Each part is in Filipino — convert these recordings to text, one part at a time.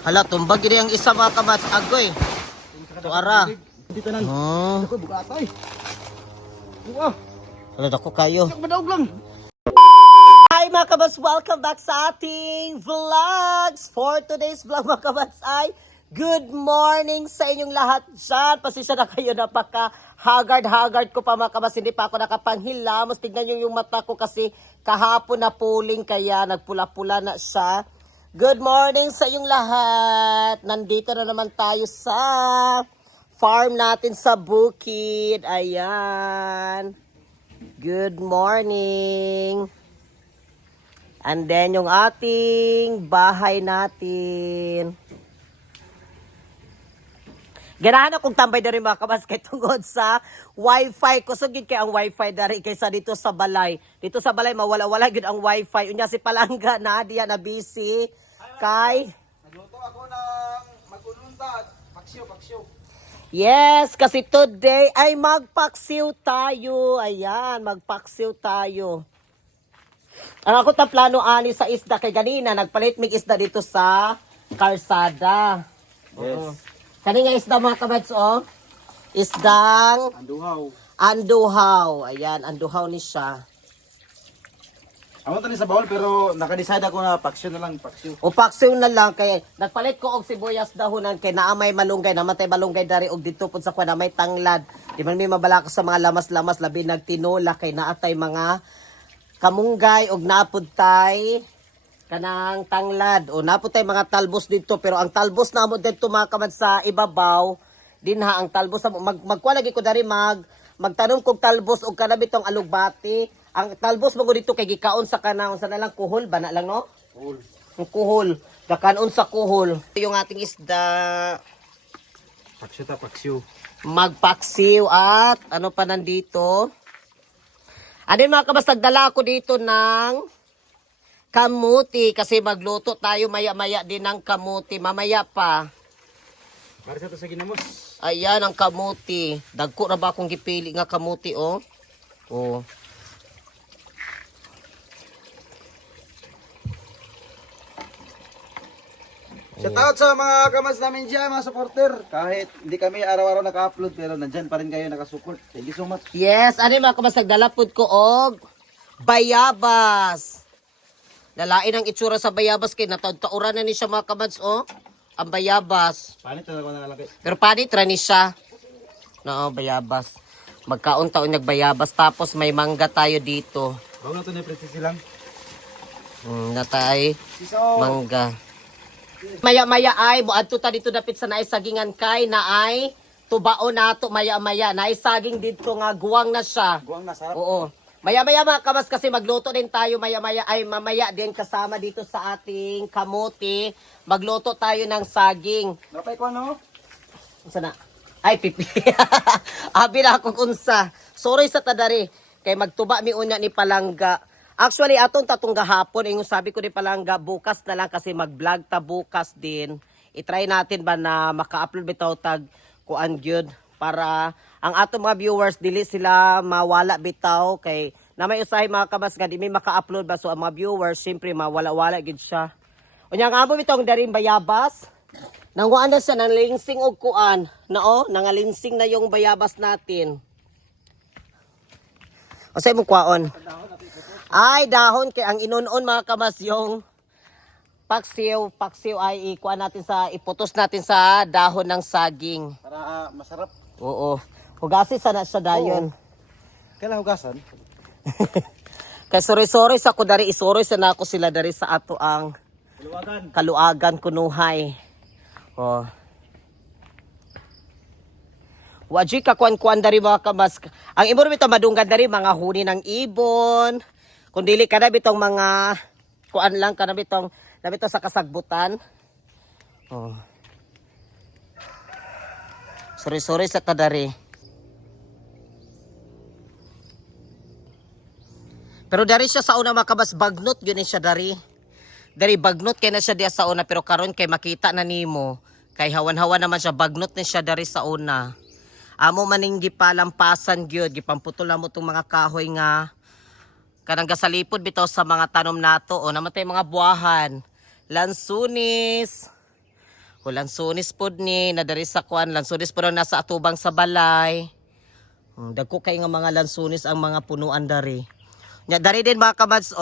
Hala, tumbag gini ang isa mga kabats. Agoy. Tuara. Dito nan. Oh. Ako buka tay. Wow. Hala, dako kayo. Sak madaog lang. Hi mga kabats, welcome back sa ating vlogs. For today's vlog mga kabats ay good morning sa inyong lahat dyan. Pasensya na kayo, napaka-haggard ko pa mga kabats. Hindi pa ako nakapanghilamos. Tignan nyo yung mata ko kasi kahapon na puling kaya nagpula-pula na siya. Good morning sa inyong lahat. Nandito na naman tayo sa farm natin sa bukid. Ayan. Good morning. And then yung ating bahay natin. Ganahan akong tambay na rin mga kabas kay tungod sa wifi. Kusog yun kay ang wifi dari kaysa dito sa balay. Dito sa balay mawala-wala yun ang wifi. Unya si Palangga na diya na busy. Kay Nagluto ako ng magulunta. Paksyo. yes, kasi today ay magpaksiw tayo. Ayan, magpaksiw tayo. Ang ako ta plano ani sa isda kay ganina nagpalit mig isda dito sa kalsada. Oo. Kani nga isda mga kabats oh. Isdang Anduhaw. anduhaw. Ayan, anduhaw ni siya. Amo tani sa bawol pero naka-decide ako na paksyo na lang, paksyo. O paksiw na lang kay nagpalit ko og sibuyas dahonan kay naa may malunggay, namatay malunggay dari og dito pud sa kuha na may tanglad. Di man may mabala ka sa mga lamas-lamas labi nagtinola kay naatay mga kamunggay og napud tay kanang tanglad o napud tay mga talbos dito pero ang talbos namo dito mga kamad sa ibabaw dinha ang talbos magkuha lagi ko dari magtanom kog talbos og kanabi tong alugbati. Ang talbos mo dito kay gikaon sa kanang sa nalang kuhol ba na lang no? Cool. Ang kuhol, gakanon sa kuhol. Yung ating isda Paksyo. magpaksiw at ano pa nandito? Ano yung mga kabas, nagdala ako dito ng kamuti kasi magluto tayo maya-maya din ng kamuti. Mamaya pa. Para sa to sa ginamos. Ayan ang kamuti. Dagko na ba akong gipili nga kamuti oh? Oh. Shout out sa mga kamas namin dyan, mga supporter. Kahit hindi kami araw-araw naka-upload pero nandyan pa rin kayo nakasupport. Thank you so much. Yes, ano yung mga kabas, nagdala po ko og bayabas. Lalain ang itsura sa bayabas kay natauran na ni siya mga kabas oh. Ang bayabas. Panit na ako nakalagay. Pero panit ra ni siya. No, bayabas. Magkaon-taon nagbayabas tapos may mangga tayo dito. Bago na ito na princess silang. Natay Siso. mangga. Maya-maya ay buadto ta dito dapit sa naay sagingan kay naay tubao nato maya-maya naay saging dito nga guwang na siya. Guwang na sarap. Oo. Maya-maya mga kabas kasi magluto din tayo maya-maya ay mamaya din kasama dito sa ating kamote. Magluto tayo ng saging. Napay ko ano? Unsa na? Ay pipi. Abi na ako unsa. Sorry sa tadari kay magtuba mi unya ni Palangga. Actually aton tatong gahapon ingon sabi ko ni Palangga bukas na lang kasi mag-vlog ta bukas din. I-try natin ba na maka-upload bitaw tag kuan gyud para ang atong mga viewers dili sila mawala bitaw kay na may usahay mga kabas nga di may maka-upload ba so ang mga viewers syempre mawala-wala gid siya. Unya nga amo bitong daring bayabas. Nanguan na siya ng linsing og kuan. Nao, nangalinsing na yung bayabas natin. O sa imong kuaon? Ay, dahon kay ang inunon mga kamas yung paksiw. Paksiw ay ikuan natin sa iputos natin sa dahon ng saging. Para masarap. Oo. Hugasin sana siya dayon. Kailan hugasan? Kay sorry sa ko dari isoroy sa nako sila dari sa ato ang Luwagan. kaluagan kunuhay. Oh. Waji ka kuan dari mga kamas. Ang imo bitaw madunggan dari mga huni ng ibon. Kung dili ka na bitong mga kuan lang ka na bitong sa kasagbutan. Oh. Sorry sa kadari. Pero dari siya sa una makabas bagnot yun siya dari. Dari bagnot kay na siya diya sa una pero karon kay makita na nimo kay hawan-hawan naman siya bagnot ni siya dari sa una. Amo maning gipalampasan gyud gipamputulan mo tong mga kahoy nga kanang gasalipod bitaw sa mga tanom nato o namatay mga buwahan, lansunis, O lansunis pod ni nadari sa kuan, lansunis pod nasa atubang sa balay. Dagko kay nga mga lansunis ang mga punuan dari. Nya dari din mga kamads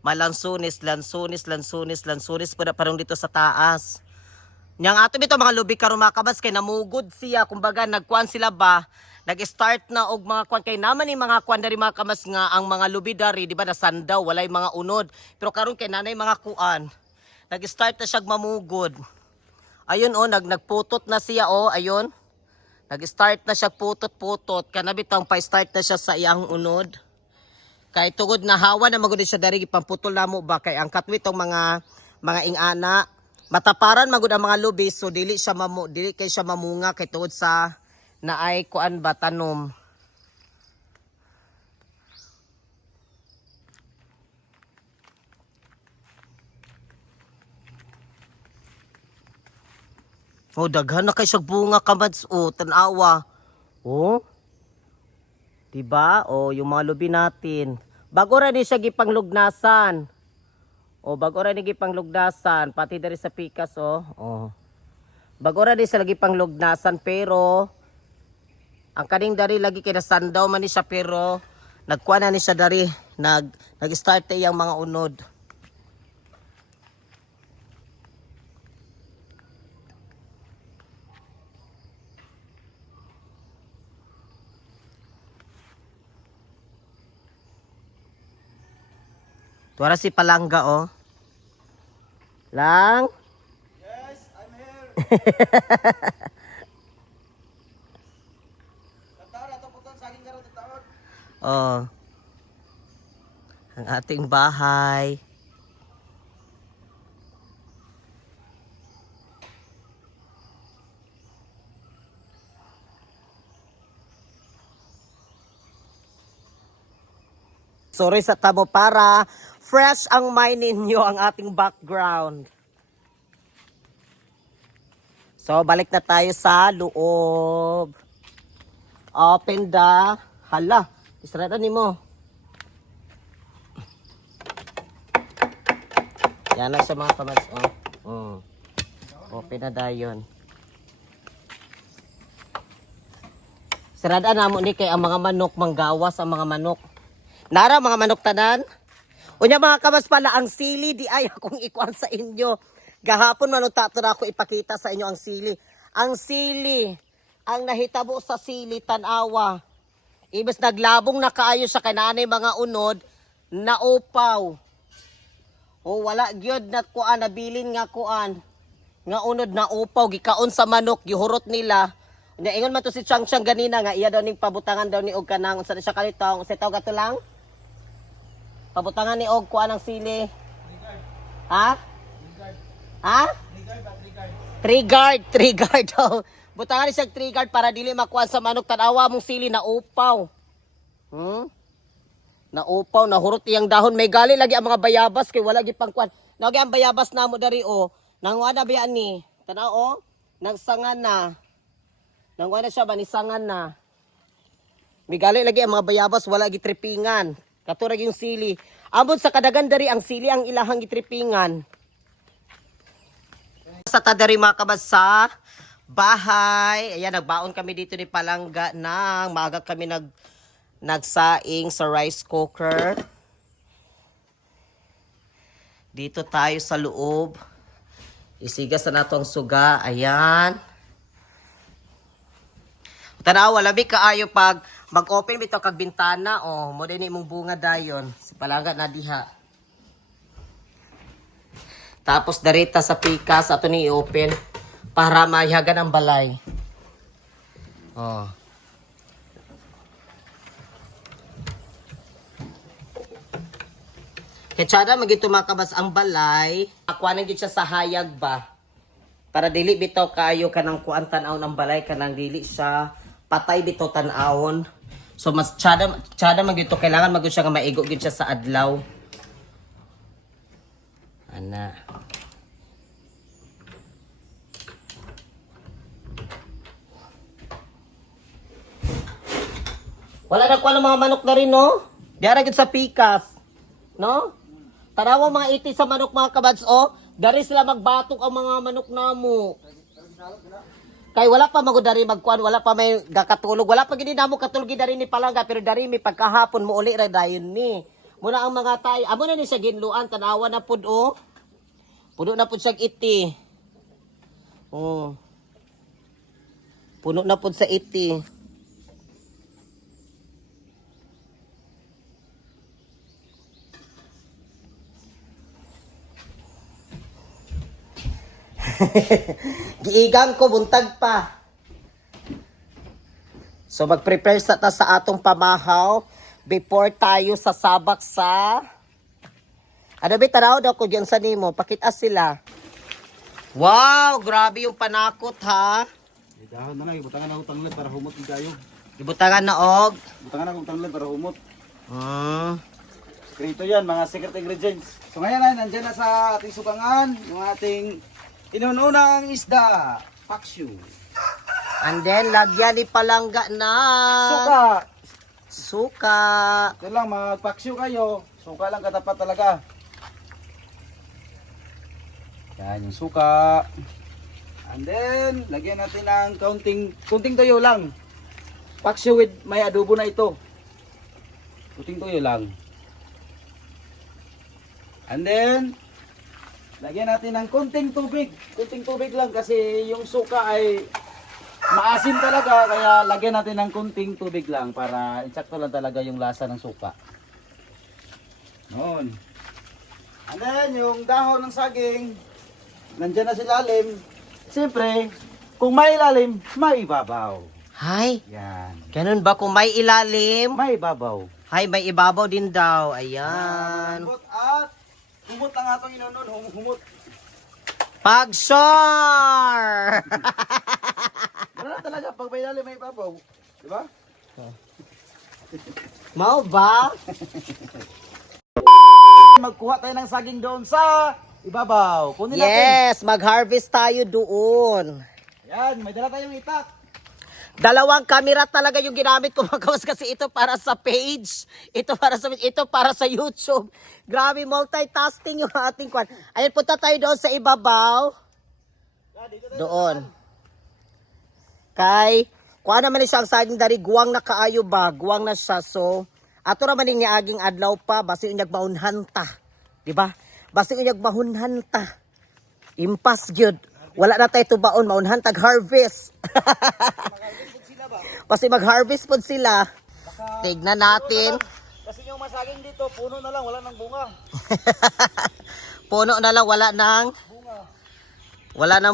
malansunis pod na parang dito sa taas. Nya nga ato bitaw mga lubi karon mga kamads kay namugod siya, kumbaga nagkuan sila ba? Nag-start na og mga kwan kay naman ni mga kwan dari mga kamas nga ang mga lubi dari di ba nasandaw walay mga unod, pero karon kay nanay mga kuan nag-start na siya mamugod. Ayun nagputot na siya ayun. Nag-start na siya putot kanabitang pa-start na siya sa iyang unod. Kay tugod na hawa na magud siya dari gipamputol namo ba kay ang katwit tong mga ingana mataparan magud ang mga lubi, so dili kay siya mamunga kay tugod sa naay kuan ba tanom. Daghan na kay siya bunga kamads tanawa. Diba? Yung mga lubi natin. Bago ra ni siya gipanglugnasan. Bago ra ni gipanglugnasan pati diri sa pikas Bago ra ni siya lagi panglugnasan pero ang kaning dari lagi kay nasandaw man ni siya pero nagkuha na ni siya dari nag-start na iyang mga unod. Tuwara si Palangga Lang. Yes, I'm here. Taon ato puton saging karon taon. Ang ating bahay. Sorry sa tamo para fresh ang mind ninyo ang ating background. So balik na tayo sa loob. Open the isarada nimo. Yan na siya mga kamads Open na dayon. Sarada namo ni kay ang mga manok manggawas ang mga manok. Nara mga manok tanan. Unya mga kamas pala ang sili di ay akong ikuan sa inyo. Gahapon man tatura ako ipakita sa inyo ang sili. Ang sili, ang nahitabo sa sili tanawa. Ibes naglabong na kaayo sa kananay mga unod na upaw. Wala gyud na kuan nabilin nga kuan. Nga unod na upaw gikaon sa manok gihurot nila. Unya ingon man to si Chang ganina nga iya daw ning pabutangan daw ni og kanang unsa siya kalitaw, unsa taw gato lang? Pabutangan ni og kuan ang sili. Ha? Trigard daw. Butangan ni siya trigard para dili makuha sa manok tanawa mong sili na upaw. Na upaw, nahurot iyang dahon. May gali lagi ang mga bayabas kay wala gipangkuan. Nagi ang bayabas namo dari nangwada ba ni? Tanaw nagsangan na. Nangwada siya ba ni sangan na. May gali lagi ang mga bayabas wala gitripingan. Katurag yung sili. Ambot sa kadagan dari ang sili ang ilahang gitripingan. Sa tadari mga kabas sa bahay. Ayan, nagbaon kami dito ni Palangga nang maaga kami nagsaing sa rice cooker. Dito tayo sa loob. Isigas na nato ang suga. Ayan. Tanawa, labi kaayo pag mag-open bitaw kag bintana mo din imong bunga dayon. Si Palangga na diha. Tapos darita sa pikas ato ni i-open para mahihagan ang balay. Kaya tsada magito makabas ang balay. Akuha na siya sa hayag ba. Para dili bitaw kayo kanang kuan tanaw ng balay kanang dili siya patay bitaw tanawon. So mas tsada magito kailangan magud siya nga maigo gid siya sa adlaw. Ana. Wala na kuha ng mga manok na rin, no? Diara gid sa pikas. No? Tanawa mga iti sa manok mga kabads, Dari sila magbatok ang mga manok namo. Kay wala pa magud dari magkuan, wala pa may gakatulog, wala pa gid namo katulog dari ni palangga pero dari mi pagkahapon mo uli ra dayon ni. Muna ang mga tay, amo na ni sa ginluan tanawa na pud o. Puno na pud sa iti. Oh. Puno na pud sa iti. Giigang ko buntag pa. So mag-prepare sa ta sa atong pamahaw before tayo sasabak sa ano ba tanaw daw ko diyan sa nimo, pakita sila. Wow, grabe yung panakot ha. Dahon na lang, ibutangan na utang lang para humot kayo. Ibutangan na og. Ibutangan na utang lang para humot. Hmm. Sekreto yan, mga secret ingredients. So ngayon ay nandiyan na sa ating sukangan, yung ating inununang isda, paksyu. And then lagyan ni palangga na Suka! suka. Ito lang, magpaksyu kayo. Suka lang katapat talaga. Yan, yung suka. And then, lagyan natin ng kunting toyo lang. Paksyu with may adobo na ito. Kunting toyo lang. And then, lagyan natin ng kunting tubig. Kunting tubig lang kasi yung suka ay maasim talaga. Kaya lagyan natin ng kunting tubig lang para insakto lang talaga yung lasa ng suka. Noon. And then, yung dahon ng saging, nandyan na sa ilalim. Siyempre, kung may ilalim, may ibabaw. Hay, Yan. ganun ba kung may ilalim? May ibabaw. Hay, may ibabaw din daw. Ayan. Humot at humot ang atong inunon. Humot. Pag-shore! Wala talaga, pag may ilalim, may ibabaw. Diba? Mau ba? Magkuha tayo ng saging doon sa ibabaw. Kunin natin. Yes, mag-harvest tayo doon. Yan, may dala tayong itak. Dalawang camera talaga yung ginamit ko mga kawas kasi ito para sa page, ito para sa YouTube. Grabe, multitasking yung ating kwan. Ayun, punta tayo doon sa ibabaw. Doon. Kay, kuha naman siya ang saging dari, guwang na kaayo ba? Guwang na siya. So, ato naman ni aging adlaw pa, basi unyag maunhanta. Diba? Basi unyag mahunhanta. Impas gyud. Wala na tayo tubaon, maunhantag harvest. Basi mag-harvest po sila. Tignan natin. Kasi yung masaging dito, puno na lang, wala nang bunga. Puno na lang, wala nang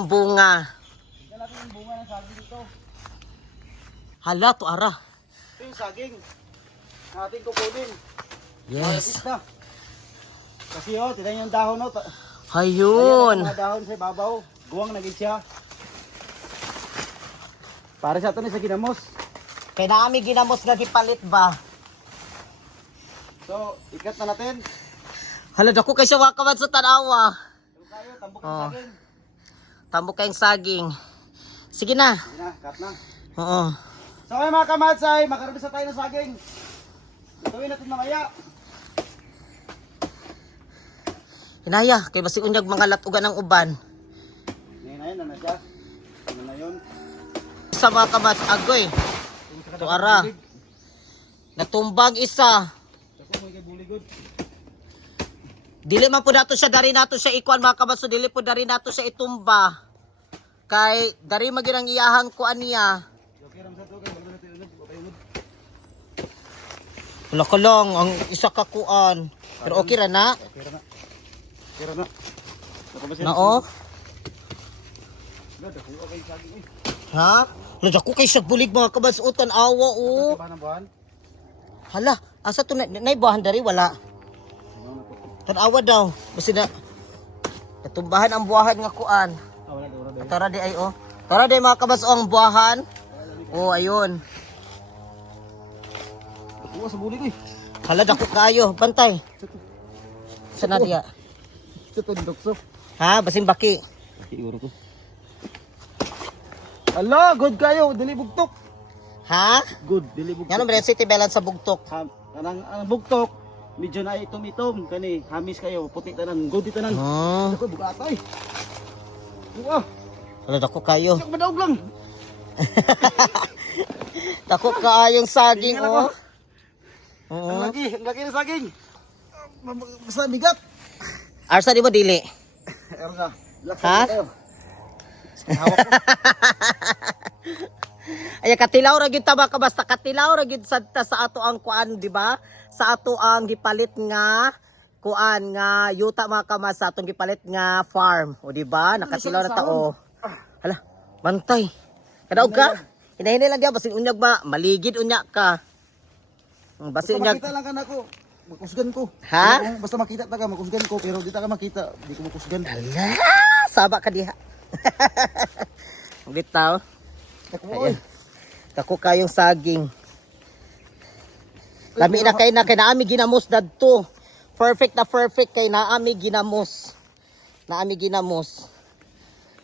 bunga. Tignan natin yung bunga ng saging dito. Hala, to ara. Ito yung saging. Ating kukunin. Yes. Malapit na. Kasi tignan yung dahon. Ayun. Ayan, mga dahon sa babaw. Guwang naging siya. Para sa ito ni sa ginamos. Kaya namin ginamos nga gipalit ba? So, ikat na natin. Hala, dako kay siya wakaman sa tanawa. Ito tayo, tambok ng saging. Tambok kayong saging. Sige na. Sige na, cut na. Oo. So ngayon mga kamatsay, makarabis na tayo ng saging. Ituin natin mamaya. Hinaya, kay basi unyag mga latugan ng uban. Ngayon na yun, ano siya? Ano na yun? Sa mga kamats, agoy. To ara. Natumbag isa. Kasi mo buligod. Dili man po nato siya, dari nato siya ikuan mga kabaso, dili po dari nato siya itumba. Kay dari magirang iyahang kuan niya. Okay, ramsa to kay wala natin unod, okay unod. Wala ka lang, ang isa ka kuan. Pero okay ra na. Okay ra na. Okay ra na. Nao? Ganda, okay saging. Ha? Lada ko kay siya bulig mga kabasutan, awa o. Ba na buwan? Hala, asa to naibahan dari wala. Tanawa daw. Basi na katumbahan ang buwahan nga kuan. Wala daw, wala daw. Tara di ay oh. Tara di mga kabaso ang buwahan. Oh, ayun. Kuha sa bulig eh. Hala dako kayo, bantay. Sana diya. Sa tundok so. Ha, basin baki. Iuro ko. Ala, good kayo, dili bugtok. Ha? Good, dili bugtok. Yan ang city balance sa bugtok. Ang bugtok, medyo na itom-itom kani hamis kayo puti tanan good tanan. Oh. Ako bugatay. Wow. Ano dako kayo? Sak madaog lang. Dako kaayong saging Tingnan oh. ako. Oo. Ang laki ng saging. Basta bigat. Arsa di mo dili? Ano na? Ha? Hawak ko. Ay katilaw ra gyud ta ba ka basta katilaw ra gyud sadta sa ato ang kuan di ba? Sa ato ang gipalit nga kuan nga yuta mga kamas sa atong gipalit nga farm. O di ba? Nakatilaw na ta o. Hala, bantay. Kadaog ka? Hinahinay lang diya basin unyag ba? Maligid unya ka. Basin Basta unyag. makita lang ka na ako. Makusgan ko. Ha? Basta makita ta ka, makusgan ko. Pero di ta ka makita, di ko makusgan. Hala, saba ka diha. Ulit tao. Oy. Dako kayong saging. Lami na kay naami ginamos dadto. Perfect kay naami ginamos. Naami ginamos.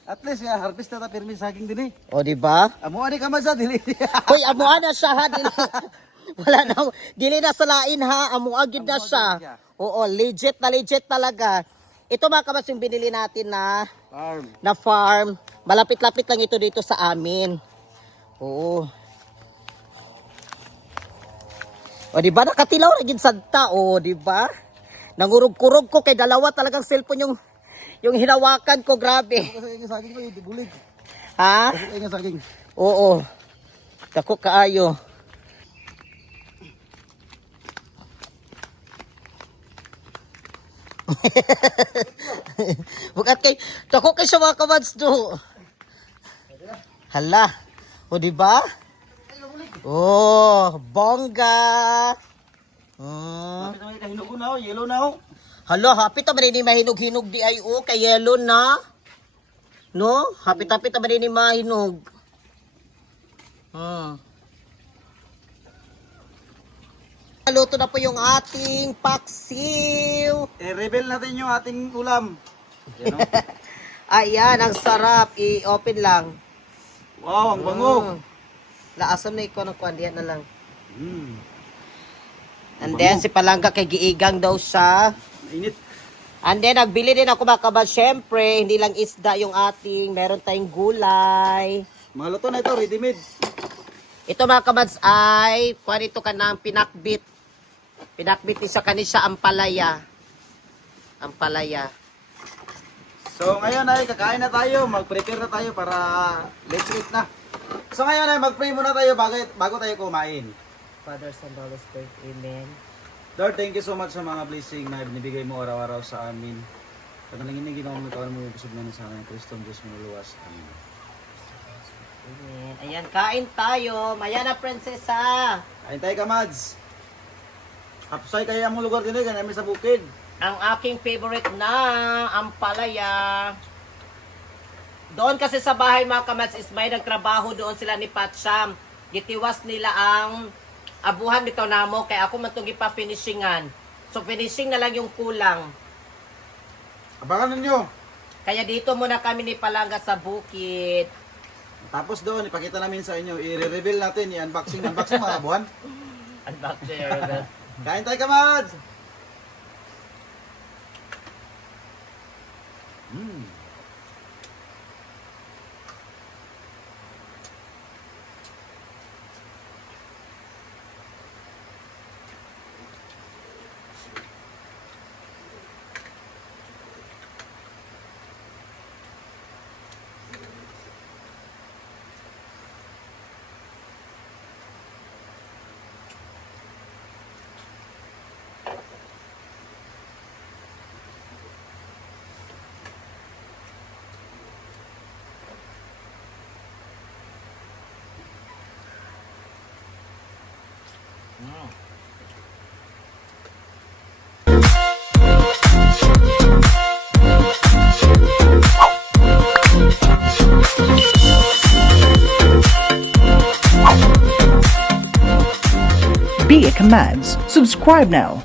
At least ya harvest na ta pirmi saging din eh. O di ba? Amo ani ka man sa dili. Hoy, amuha na siya ha dili. Wala na dili na sa lain ha, amuha gyud na siya. Oo, legit talaga. Ito mga kabas yung binili natin na farm. Malapit-lapit lang ito dito sa amin. Oo. O di ba nakatilaw na gid sadta o di ba? Nangurog-kurog ko kay dalawa talagang cellphone yung hinawakan ko, grabe. Kasi yung saging ko bulig. Ha? Kasi yung saging. Oo. Dako kaayo. Bukat kay dako kay sa mga kabads do. Hala. O di ba? Oh, bongga. Kapit naman kahinog ko na, yellow na oh. Hala, hapit ta ba ni mahinog-hinog di ay o kay yellow na. No? Hapit-hapit ta ba ni mahinog. Luto na po yung ating paksiw. I-reveal natin yung ating ulam. Yan, oh. Ayan, ang sarap. I-open lang. Wow, ang bango. Laasam na ikaw ng kwandiyan na lang. Mm. And then, si Palangga kay giigang daw siya. Mainit. And then, nagbili din ako mga kabad. Siyempre, hindi lang isda yung ating. Meron tayong gulay. Mga luto na ito, ready made. Ito mga kabads ay, kuha ito ka ng pinakbit. Pinakbit isa kanisya ampalaya. Ampalaya. So ngayon ay kakain na tayo, mag-prepare na tayo para let's eat na. So ngayon ay mag-pray muna tayo bago tayo kumain. Father, Son, Holy Spirit, Amen. Lord, thank you so much sa mga blessing na binibigay mo araw-araw sa amin. Katalangin na ginawa mo ikaw mo busog na sa amin. Kristo ang Diyos mo luwas. Amen. Amen. Ayan, kain tayo. Maya na, prinsesa. Kain tayo ka, Mads. Hapsay kaya ang lugar din eh, ganyan sa bukid. Ang aking favorite na ampalaya. Doon kasi sa bahay mga kamats is may nagtrabaho doon sila ni Patsyam. Gitiwas nila ang abuhan dito namo kaya ako man itong ipa-finishingan. So finishing na lang yung kulang. Abangan ninyo. Kaya dito muna kami ni Palangga sa bukid. Tapos doon, ipakita namin sa inyo, i-reveal natin, i-unboxing mga buwan. Unboxing. Kain tayo ka, Mads. Be a Commands. Subscribe now.